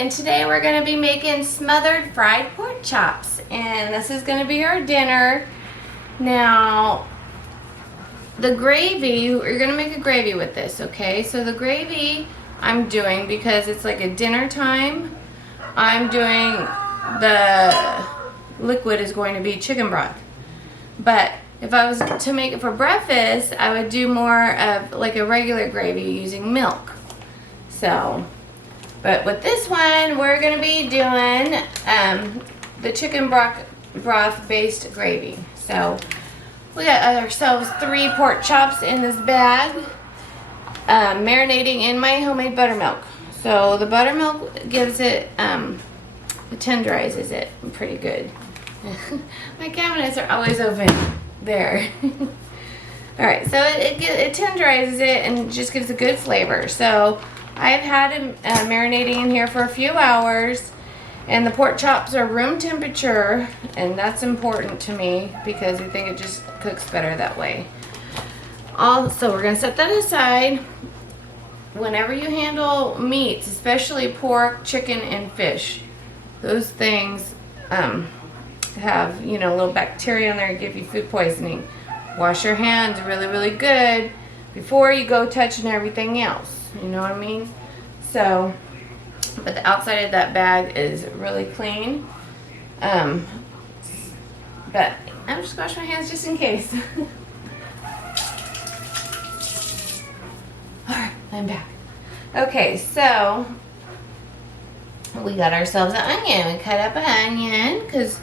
and today we're going to be making smothered fried pork chops, and this is going to be our dinner. Now, the gravy, you're going to make a gravy with this, okay? So the gravy I'm doing, because it's like a dinner time, I'm doing the liquid is going to be chicken broth. But if I was to make it for breakfast, I would do more of like a regular gravy using milk. So, but with this one, we're going to be doing the chicken broth based gravy. So we got ourselves 3 pork chops in this bag, marinating in my homemade buttermilk. So the buttermilk gives it, it tenderizes it pretty good. My cabinets are always open there. Alright, so it tenderizes it and just gives a good flavor. So I've had it marinating in here for a few hours, and the pork chops are room temperature, and that's important to me because I think it just cooks better that way. Also, we're going to set that aside. Whenever you handle meats, especially pork, chicken, and fish, those things have, you know, a little bacteria in there and give you food poisoning. Wash your hands really, really good before you go touching everything else. You know what I mean? So, but the outside of that bag is really clean. But I'm just washing my hands just in case. Alright, I'm back. Okay, so we got ourselves an onion. We cut up an onion because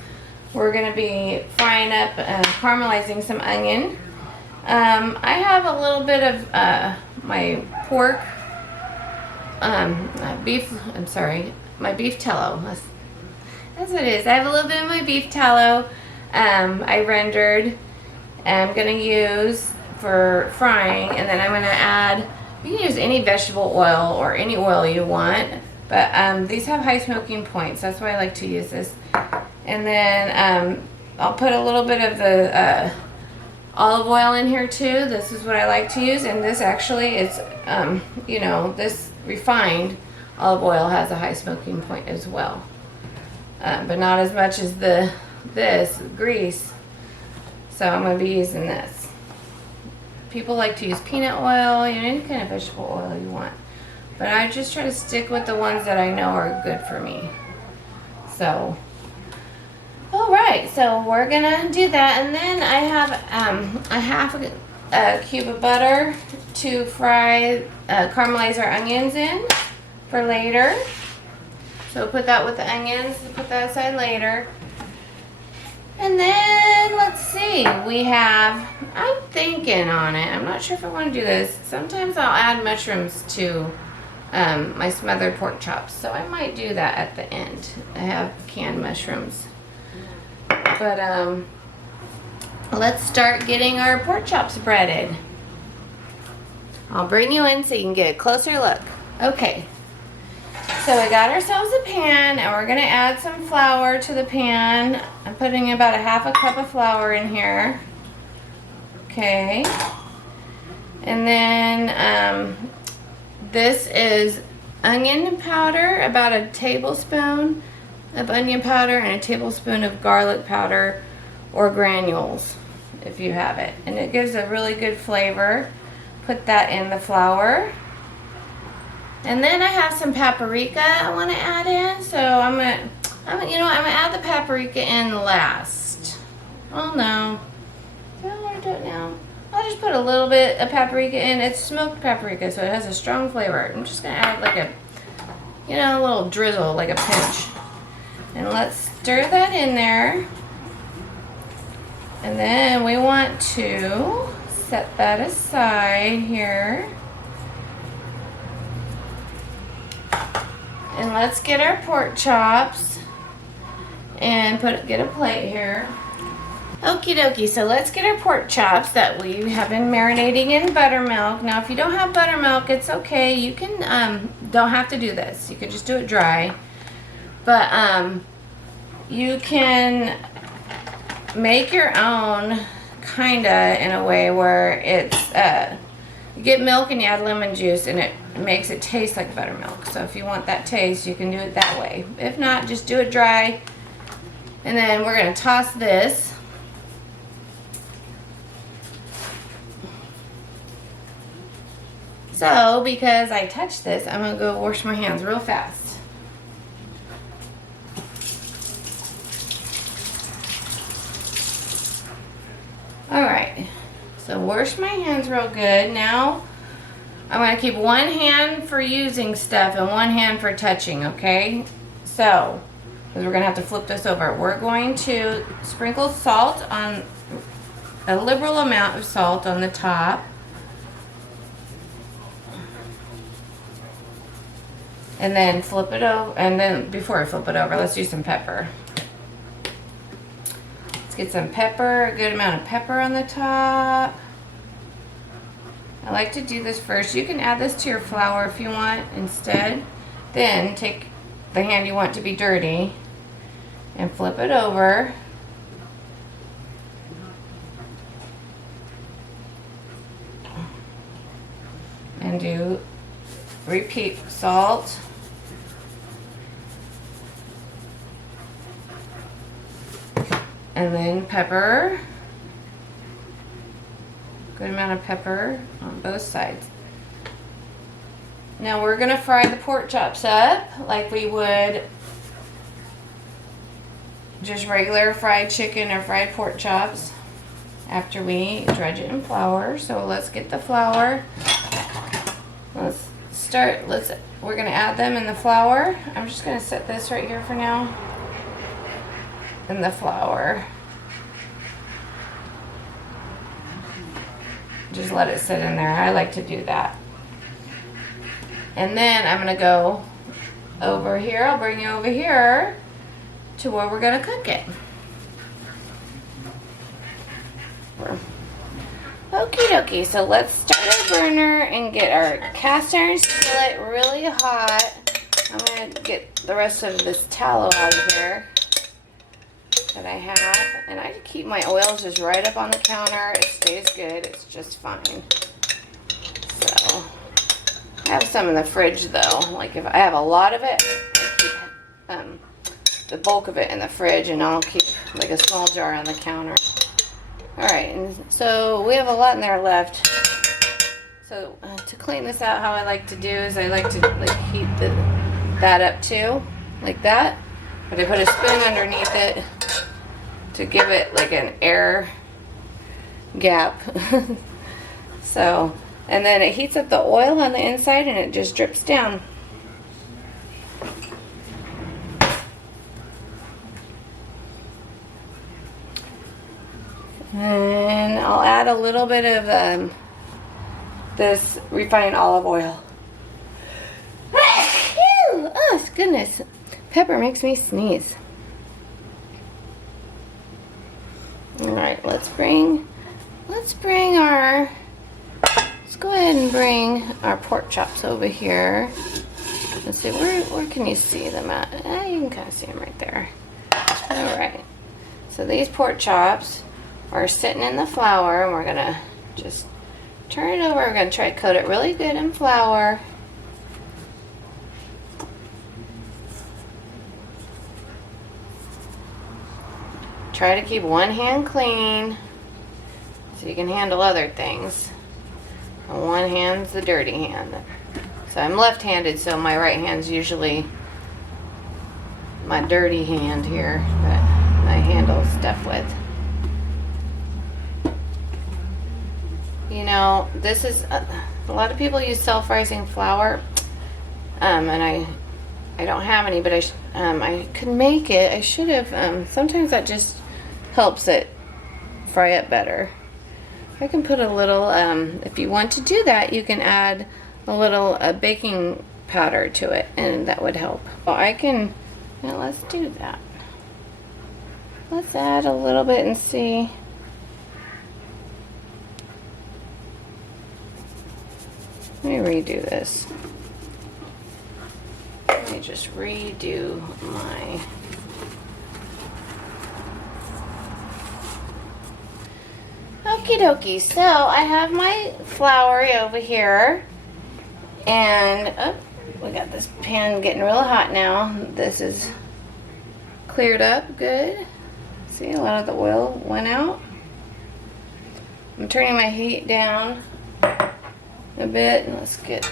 we're going to be frying up, caramelizing some onion. I have a little bit of my pork, my beef tallow. That's what it is. I have a little bit of my beef tallow I rendered. I'm going to use for frying, and then I'm going to add, you can use any vegetable oil or any oil you want, but these have high smoking points. That's why I like to use this. And then I'll put a little bit of the olive oil in here too. This is what I like to use, and this actually is, you know, this refined olive oil has a high smoking point as well, but not as much as this grease. So I'm going to be using this. People like to use peanut oil, you know, any kind of vegetable oil you want, but I just try to stick with the ones that I know are good for me. So alright, so we're gonna do that, and then I have a half a cube of butter to fry, caramelize our onions in for later. So we'll put that with the onions, put that aside later. And then, let's see, we have, I'm thinking on it, I'm not sure if I want to do this. Sometimes I'll add mushrooms to my smothered pork chops, so I might do that at the end. I have canned mushrooms. But let's start getting our pork chops breaded. I'll bring you in so you can get a closer look. Okay, so we got ourselves a pan, and we're going to add some flour to the pan. I'm putting about a half a cup of flour in here. Okay, and then this is onion powder, about a tablespoon of onion powder and a tablespoon of garlic powder or granules if you have it, and it gives a really good flavor. Put that in the flour, and then I have some paprika I want to add in, so I'm gonna add the paprika in last. Oh no, do I want to do it now? I'll just put a little bit of paprika in. It's smoked paprika, so it has a strong flavor. I'm just gonna add like a, you know, a little drizzle, like a pinch. And let's stir that in there. And then we want to set that aside here. And let's get our pork chops and get a plate here. Okie dokie, so let's get our pork chops that we have been marinating in buttermilk. Now if you don't have buttermilk, it's okay. You can, don't have to do this. You could just do it dry. But you can make your own, kinda, in a way where it's, you get milk and you add lemon juice, and it makes it taste like buttermilk. So if you want that taste, you can do it that way. If not, just do it dry. And then we're gonna toss this. So because I touched this, I'm gonna go wash my hands real fast. Alright, so wash my hands real good. Now I'm going to keep one hand for using stuff and one hand for touching, okay? So, because we're going to have to flip this over. We're going to sprinkle salt on, a liberal amount of salt on the top. And then flip it over, and then before I flip it over, let's do some pepper. Get some pepper, a good amount of pepper on the top. I like to do this first. You can add this to your flour if you want instead. Then take the hand you want to be dirty and flip it over. And do repeat salt. And then pepper, good amount of pepper on both sides. Now we're gonna fry the pork chops up like we would just regular fried chicken or fried pork chops after we dredge it in flour. So let's get the flour. We're gonna add them in the flour. I'm just gonna set this right here for now. In the flour. Just let it sit in there. I like to do that. And then I'm gonna go over here. I'll bring you over here to where we're gonna cook it. Okie dokie, so let's start our burner and get our cast iron skillet really hot. I'm gonna get the rest of this tallow out of here that I have, and I keep my oils just right up on the counter. It stays good. It's just fine. So I have some in the fridge though. Like if I have a lot of it, I keep the bulk of it in the fridge, and I'll keep like a small jar on the counter. All right, and so we have a lot in there left. So to clean this out, how I like to do is I like to like heat that up too, like that. But I put a spoon underneath it to give it like an air gap. So, and then it heats up the oil on the inside and it just drips down. And I'll add a little bit of this refined olive oil. Oh goodness, pepper makes me sneeze. All right, let's go ahead and bring our pork chops over here. Let's see, where can you see them at? You can kind of see them right there. All right, so these pork chops are sitting in the flour, and we're gonna just turn it over. We're gonna try to coat it really good in flour. Try to keep one hand clean so you can handle other things. And one hand's the dirty hand. So I'm left-handed, so my right hand's usually my dirty hand here that I handle stuff with. You know, this is a lot of people use self-rising flour, and I don't have any, but I could make it. I should have. Sometimes that just helps it fry up better. I can put a little, if you want to do that, you can add a little baking powder to it, and that would help. Well, now let's do that. Let's add a little bit and see. Let me redo this. Let me just redo my... Okie dokie, so I have my flour over here, And oh, we got this pan getting real hot now. This is cleared up good. See, a lot of the oil went out. I'm turning my heat down a bit, and let's get,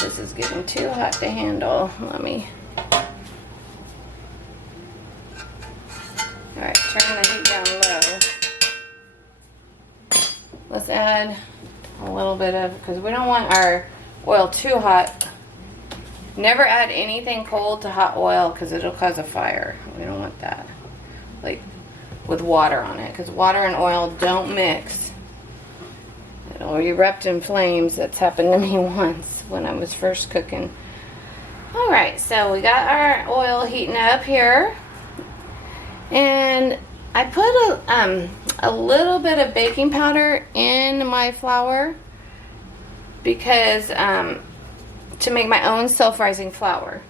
this is getting too hot to handle. Let me, alright, turn the heat down low. Let's add a little bit of, because we don't want our oil too hot. Never add anything cold to hot oil because it'll cause a fire. We don't want that. Like with water on it, because water and oil don't mix. It'll erupt in flames. That's happened to me once when I was first cooking. Alright, so we got our oil heating up here. And I put a little bit of baking powder in my flour because to make my own self-rising flour,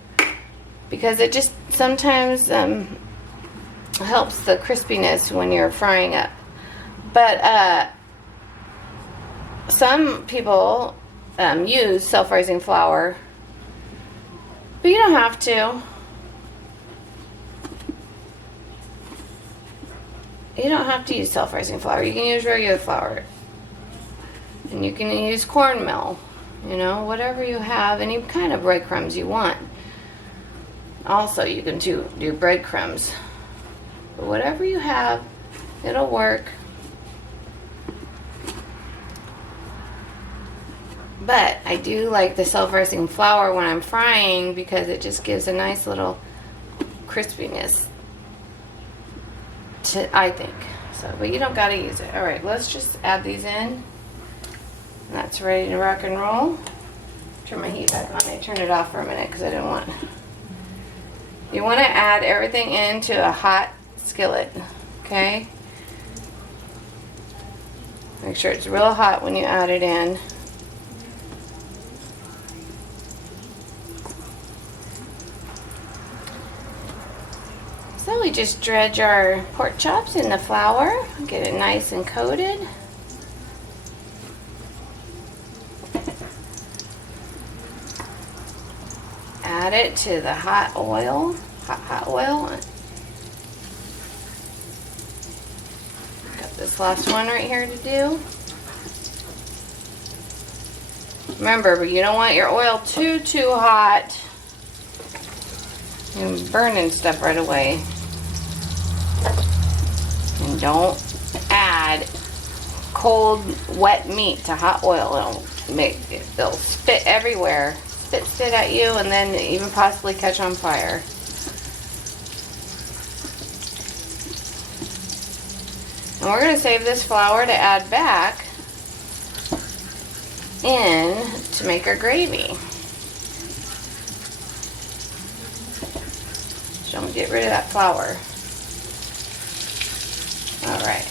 because it just sometimes helps the crispiness when you're frying up. But some people use self-rising flour, but you don't have to. You don't have to use self-rising flour. You can use regular flour. And you can use cornmeal. You know, whatever you have, any kind of breadcrumbs you want. Also, you can do breadcrumbs. But whatever you have, it'll work. But I do like the self-rising flour when I'm frying because it just gives a nice little crispiness to, I think. So, but you don't gotta use it. Alright, let's just add these in. That's ready to rock and roll. Turn my heat back on. I turned it off for a minute because I didn't want. You want to add everything into a hot skillet, okay? Make sure it's real hot when you add it in. So we just dredge our pork chops in the flour, get it nice and coated. Add it to the hot oil, hot oil. Got this last one right here to do. Remember, but you don't want your oil too hot. You're burning stuff right away. And don't add cold, wet meat to hot oil. It'll spit everywhere. Spit at you, and then even possibly catch on fire. And we're going to save this flour to add back in to make our gravy. So I'm going to get rid of that flour. Alright.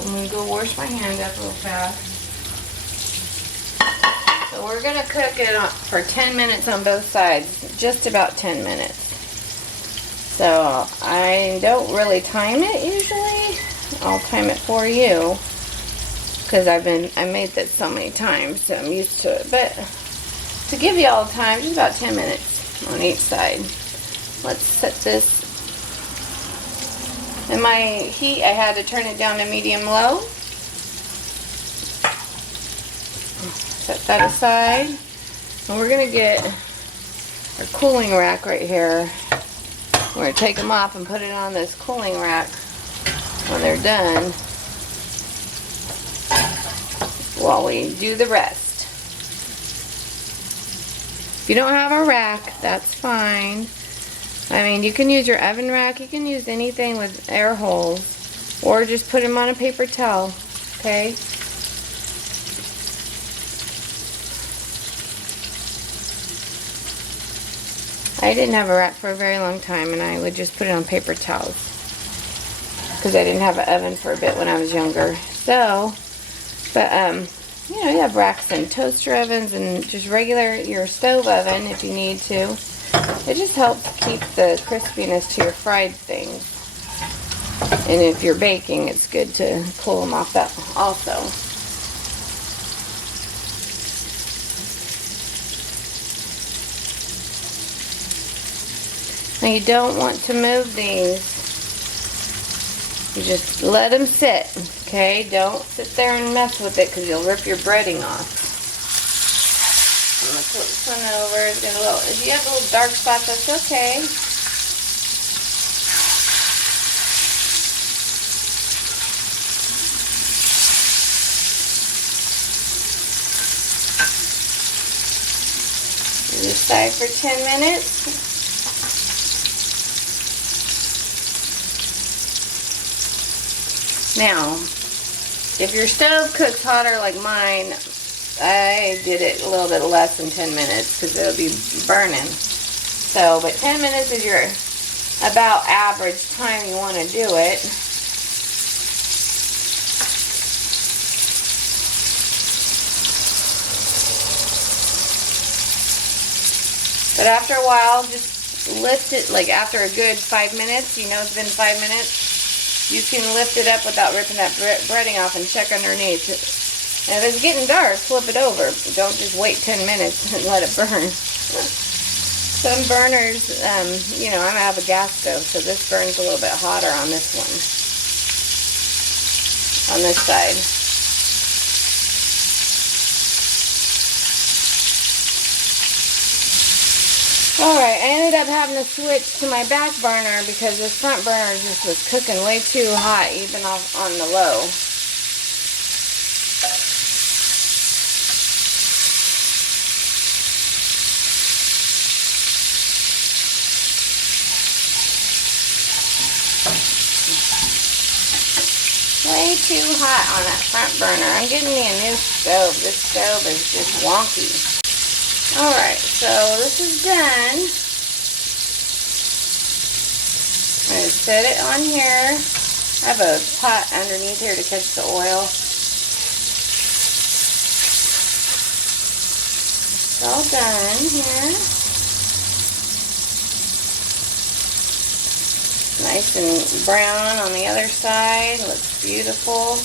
I'm going to go wash my hand up real fast. So we're going to cook it for 10 minutes on both sides, just about 10 minutes. So I don't really time it usually. I'll time it for you because I made this so many times, so I'm used to it. But to give you all the time, just about 10 minutes on each side. Let's set this. And my heat, I had to turn it down to medium-low. Set that aside. And we're going to get our cooling rack right here. We're going to take them off and put it on this cooling rack when they're done, while we do the rest. If you don't have a rack, that's fine. I mean, you can use your oven rack. You can use anything with air holes. Or just put them on a paper towel. Okay? I didn't have a rack for a very long time, and I would just put it on paper towels because I didn't have an oven for a bit when I was younger. So, but you know, you have racks and toaster ovens and just regular your stove oven if you need to. It just helps keep the crispiness to your fried things. And if you're baking, it's good to pull them off that also. Now you don't want to move these. You just let them sit, okay? Don't sit there and mess with it because you'll rip your breading off. I'm going to flip this one over. It's got a little, if you have a little dark spots, that's okay. This side for 10 minutes. Now, if your stove cooks hotter like mine, I did it a little bit less than 10 minutes because it'll be burning. So, but 10 minutes is your about average time you want to do it. But after a while, just lift it, like after a good 5 minutes, you know it's been 5 minutes, you can lift it up without ripping that breading off and check underneath. And if it's getting dark, flip it over. Don't just wait 10 minutes and let it burn. Some burners, you know, I have a gas stove, so this burns a little bit hotter on this one. On this side. Alright, I ended up having to switch to my back burner because this front burner just was cooking way too hot, even on the low. Way too hot on that front burner. I'm getting me a new stove. This stove is just wonky. Alright, so this is done. I'm going to set it on here. I have a pot underneath here to catch the oil. It's all done here. Nice and brown on the other side. Looks beautiful.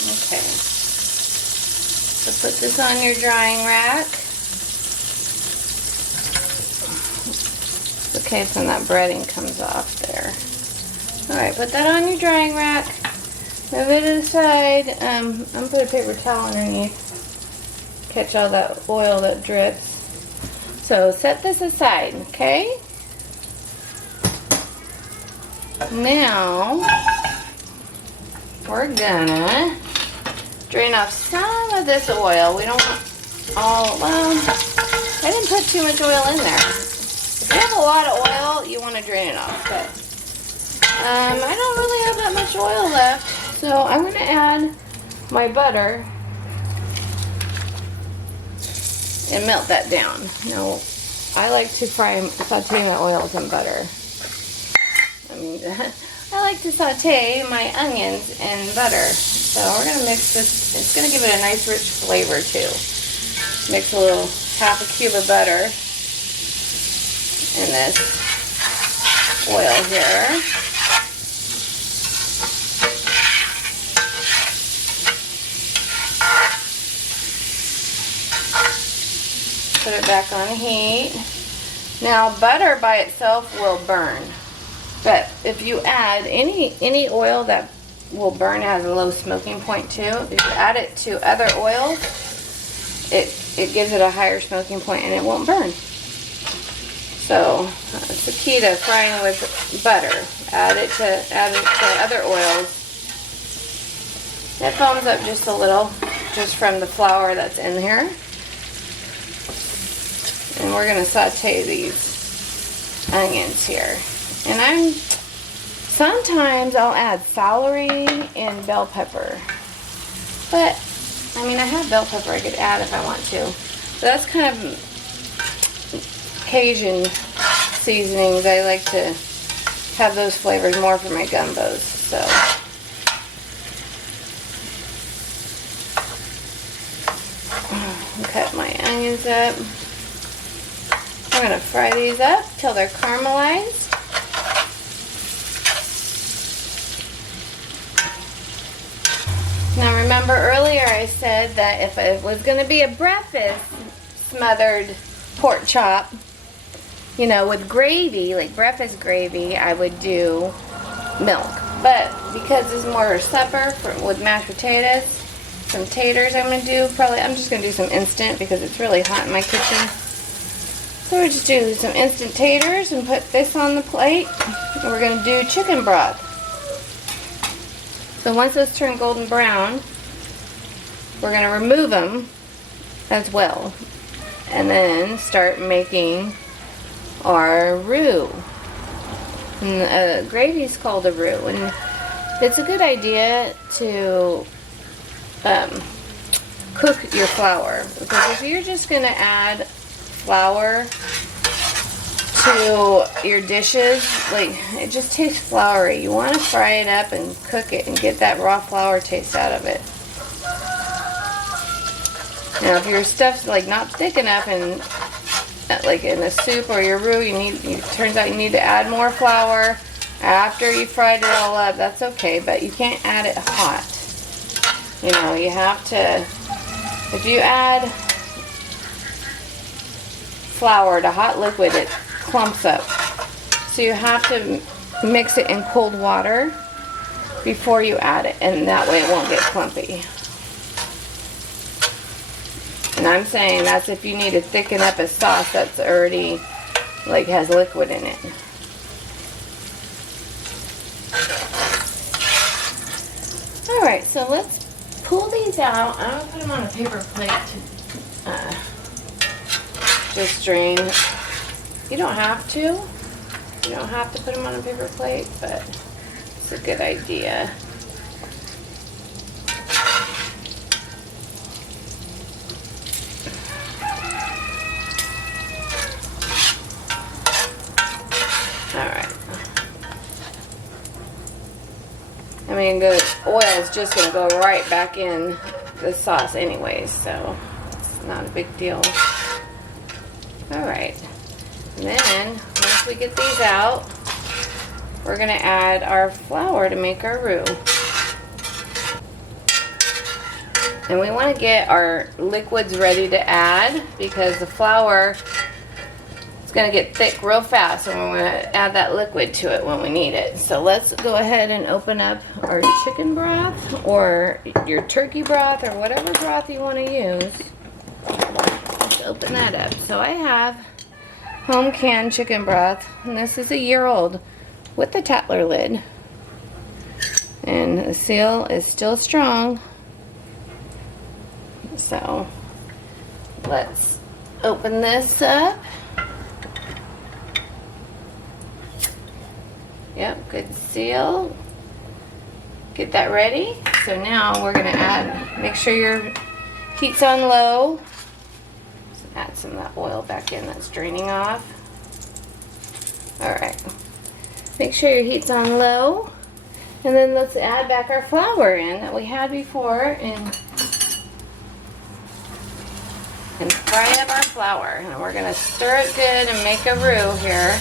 Okay, so put this on your drying rack. It's okay when that breading comes off there. Alright, put that on your drying rack. Move it to the side. I'm going to put a paper towel underneath. Catch all that oil that drips. So set this aside, okay? Now, we're gonna drain off some of this oil. We don't want all, well, I didn't put too much oil in there. If you have a lot of oil, you want to drain it off. But I don't really have that much oil left. So I'm going to add my butter and melt that down. Now, I like to saute my oils in butter. I like to saute my onions in butter. So we're going to mix this. It's going to give it a nice rich flavor too. Mix a little half a cube of butter in this oil here. Put it back on heat. Now butter by itself will burn. But if you add any oil that will burn, has a low smoking point too. If you add it to other oils, it gives it a higher smoking point and it won't burn. So that's the key to frying with butter. Add it to other oils. It foams up just a little, just from the flour that's in here. And we're going to saute these onions here. And sometimes I'll add celery and bell pepper. But, I mean, I have bell pepper I could add if I want to. But that's kind of Cajun seasonings. I like to have those flavors more for my gumbos. So, cut my onions up. I'm going to fry these up till they're caramelized. Now remember earlier earlier I said that if it was going to be a breakfast smothered pork chop, you know, with gravy, like breakfast gravy, I would do milk. But because it's more supper with mashed potatoes, some taters I'm going to do, I'm just going to do some instant because it's really hot in my kitchen. So we'll just do some instant taters and put this on the plate. And we're going to do chicken broth. So once those turn golden brown, we're going to remove them as well. And then start making our roux. And gravy is called a roux. And it's a good idea to cook your flour. Because if you're just going to add flour to your dishes, like, it just tastes floury. You want to fry it up and cook it and get that raw flour taste out of it. Now if your stuff's like not thick enough and like in a soup or your roux, it turns out you need to add more flour after you fried it all up. That's okay, but you can't add it hot. You know, you have to, if you add flour to hot liquid, it clumps up. So you have to mix it in cold water before you add it, and that way it won't get clumpy. And I'm saying that's if you need to thicken up a sauce that's already like has liquid in it. Alright, so let's pull these out. I'm going to put them on a paper plate to just drain. You don't have to. You don't have to put them on a paper plate, but it's a good idea. Alright. I mean, the oil is just going to go right back in the sauce anyways, so it's not a big deal. Alright. And then, once we get these out, we're going to add our flour to make our roux. And we want to get our liquids ready to add because the flour is going to get thick real fast and we're going to add that liquid to it when we need it. So let's go ahead and open up our chicken broth or your turkey broth or whatever broth you want to use. Let's open that up. So I have home canned chicken broth, and this is a year old with the Tatler lid, and the seal is still strong. So let's open this up. Yep, good seal. Get that ready. So now we're gonna add, make sure your heat's on low. Add some of that oil back in that's draining off. Alright. Make sure your heat's on low. And then let's add back our flour in that we had before and fry up our flour. And we're going to stir it good and make a roux here.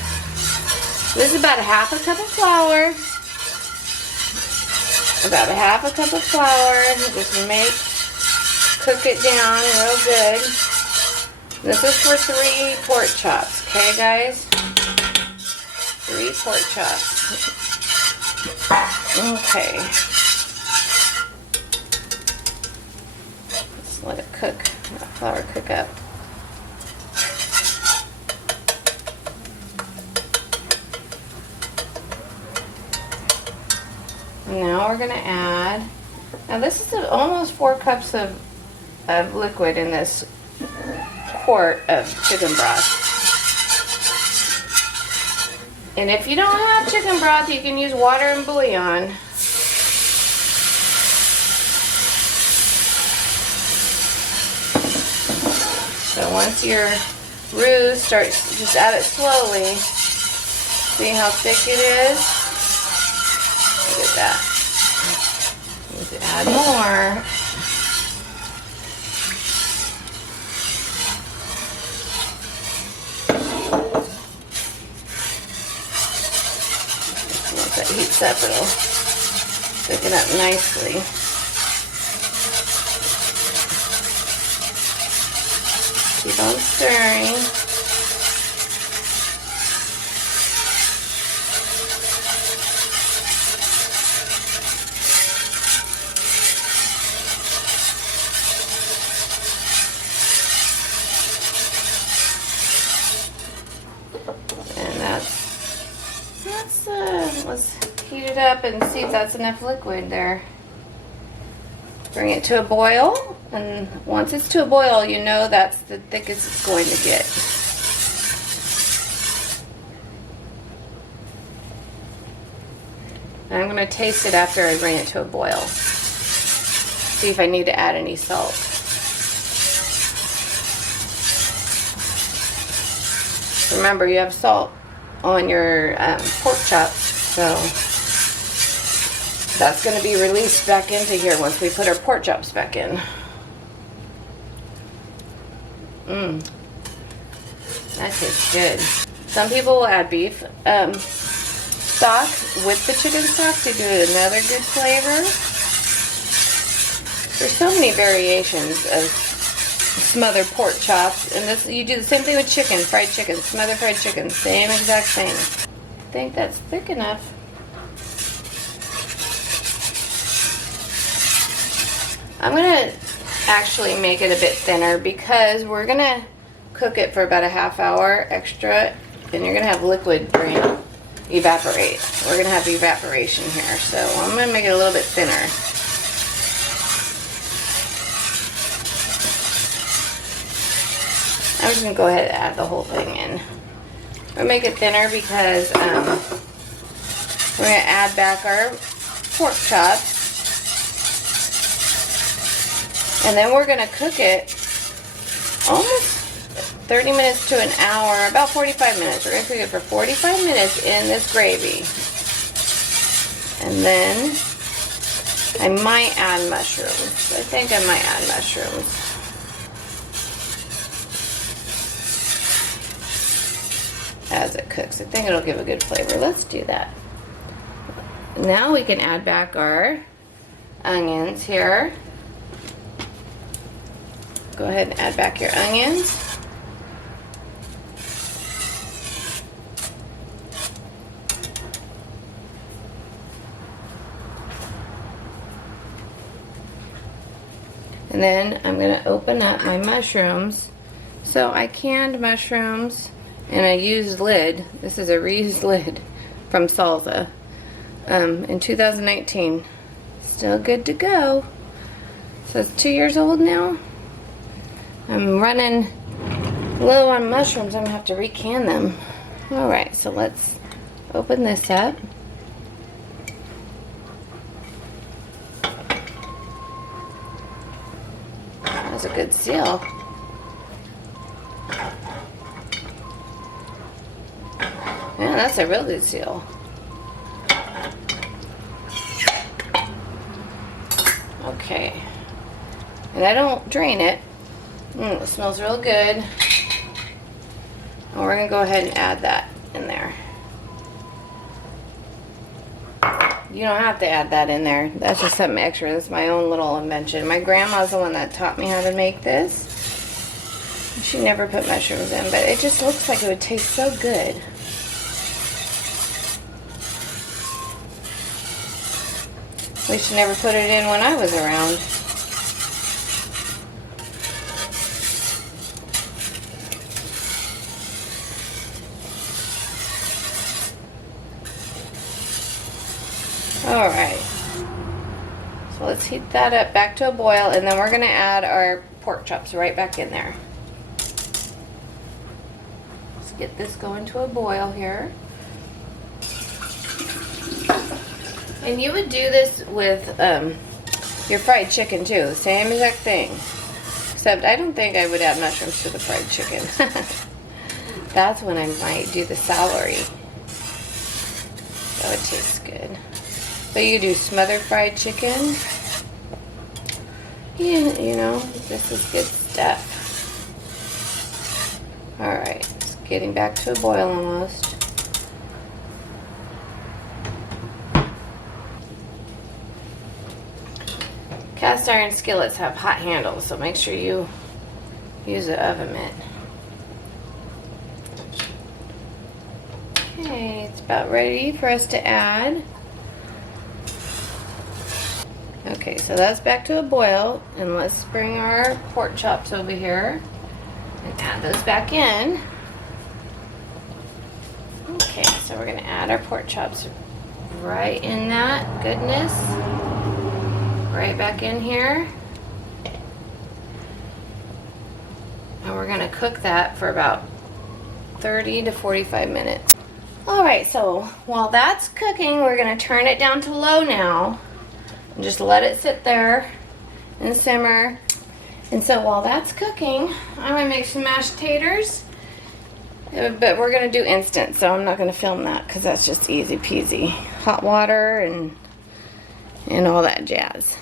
This is about a half a cup of flour. About a half a cup of flour. Just cook it down real good. This is for 3 pork chops, okay guys? 3 pork chops. Okay. Let's let it cook, let the flour cook up. And now we're going to add, now this is almost 4 cups of liquid in this quart of chicken broth. And if you don't have chicken broth, you can use water and bouillon. So once your roux starts, just add it slowly. See how thick it is? Look at that. You need to add more. Once that heats up, it'll thicken up nicely. Keep on stirring. Let's heat it up and see if that's enough liquid there. Bring it to a boil, and once it's to a boil, you know that's the thickest it's going to get. And I'm going to taste it after I bring it to a boil. See if I need to add any salt. Remember, you have salt on your pork chops, so that's going to be released back into here once we put our pork chops back in. That tastes good. Some people will add beef stock with the chicken stock to do another good flavor. There's so many variations of smothered pork chops, and this, you do the same thing with chicken, fried chicken, smothered fried chicken, same exact thing. I think that's thick enough. I'm gonna actually make it a bit thinner because we're gonna cook it for about a half hour extra, and you're gonna have liquid evaporate. We're gonna have evaporation here, so I'm gonna make it a little bit thinner. I'm just going to go ahead and add the whole thing in. I'm going to make it thinner because we're going to add back our pork chops. And then we're going to cook it almost 30 minutes to an hour, about 45 minutes. We're going to cook it for 45 minutes in this gravy. And then I might add mushrooms. I think I might add mushrooms. As it cooks. I think it'll give a good flavor. Let's do that. Now we can add back our onions here. Go ahead and add back your onions. And then I'm going to open up my mushrooms. So I canned mushrooms and a used lid. This is a reused lid from Salsa in 2019. Still good to go. So it's 2 years old now. I'm running low on mushrooms. I'm gonna have to recan them. Alright, so let's open this up. That's a good seal. Yeah, that's a real good seal. Okay. And I don't drain it. It smells real good. And we're going to go ahead and add that in there. You don't have to add that in there. That's just something extra. That's my own little invention. My grandma's the one that taught me how to make this. She never put mushrooms in, but it just looks like it would taste so good. We should never put it in when I was around. Alright. So let's heat that up back to a boil, and then we're going to add our pork chops right back in there. Let's get this going to a boil here. And you would do this with your fried chicken too, same exact thing. Except I don't think I would add mushrooms to the fried chicken. That's when I might do the celery. That would taste good. But you do smothered fried chicken. Yeah, you know, this is good stuff. Alright, it's getting back to a boil almost. Cast iron skillets have hot handles, so make sure you use the oven mitt. Okay, it's about ready for us to add. Okay, so that's back to a boil, and let's bring our pork chops over here and add those back in. Okay, so we're gonna add our pork chops right in that goodness, right back in here. And we're gonna cook that for about 30 to 45 minutes. All right, so while that's cooking, we're gonna turn it down to low now and just let it sit there and simmer. And so while that's cooking, I'm gonna make some mashed taters, but we're gonna do instant, so I'm not gonna film that because that's just easy peasy. Hot water and all that jazz.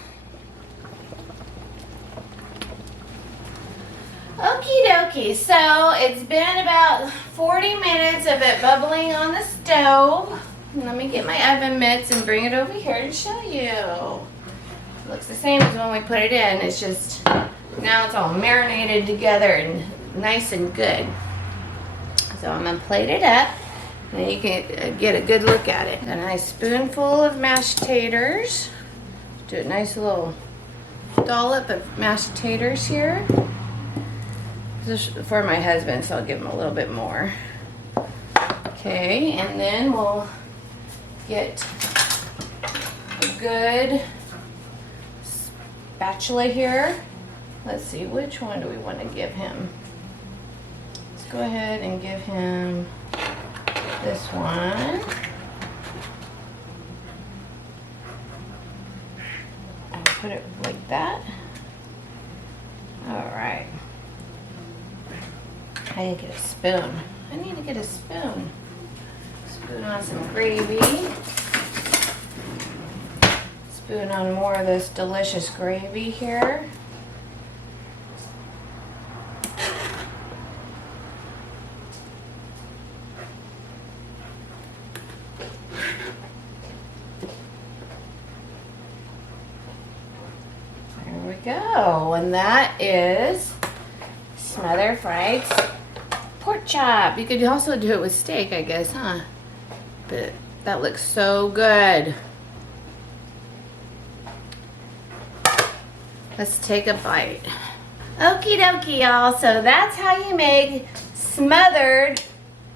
Okie dokie, so it's been about 40 minutes of it bubbling on the stove. Let me get my oven mitts and bring it over here to show you. It looks the same as when we put it in, it's just now it's all marinated together and nice and good. So I'm gonna plate it up and you can get a good look at it. A nice spoonful of mashed taters. Do a nice little dollop of mashed taters here. This is for my husband, so I'll give him a little bit more. Okay, and then we'll get a good spatula here. Let's see, which one do we want to give him? Let's go ahead and give him this one. I'll put it like that. All right. I need to get a spoon. I need to get a spoon. Spoon on some gravy. Spoon on more of this delicious gravy here. There we go. And that is smothered fried pork chop. You could also do it with steak, I guess, huh? But that looks so good. Let's take a bite. Okie dokie, y'all. So that's how you make smothered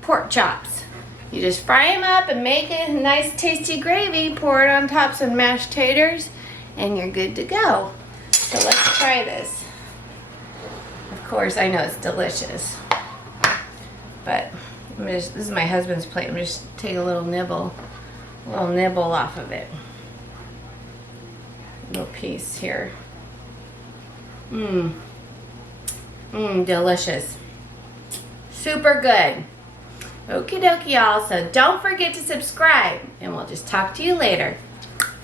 pork chops. You just fry them up and make a nice tasty gravy, pour it on top some mashed taters, and you're good to go. So let's try this. Of course, I know it's delicious. But this is my husband's plate. I'm just take a little nibble off of it. Little piece here. Delicious. Super good. Okie dokie, y'all. So don't forget to subscribe, and we'll just talk to you later.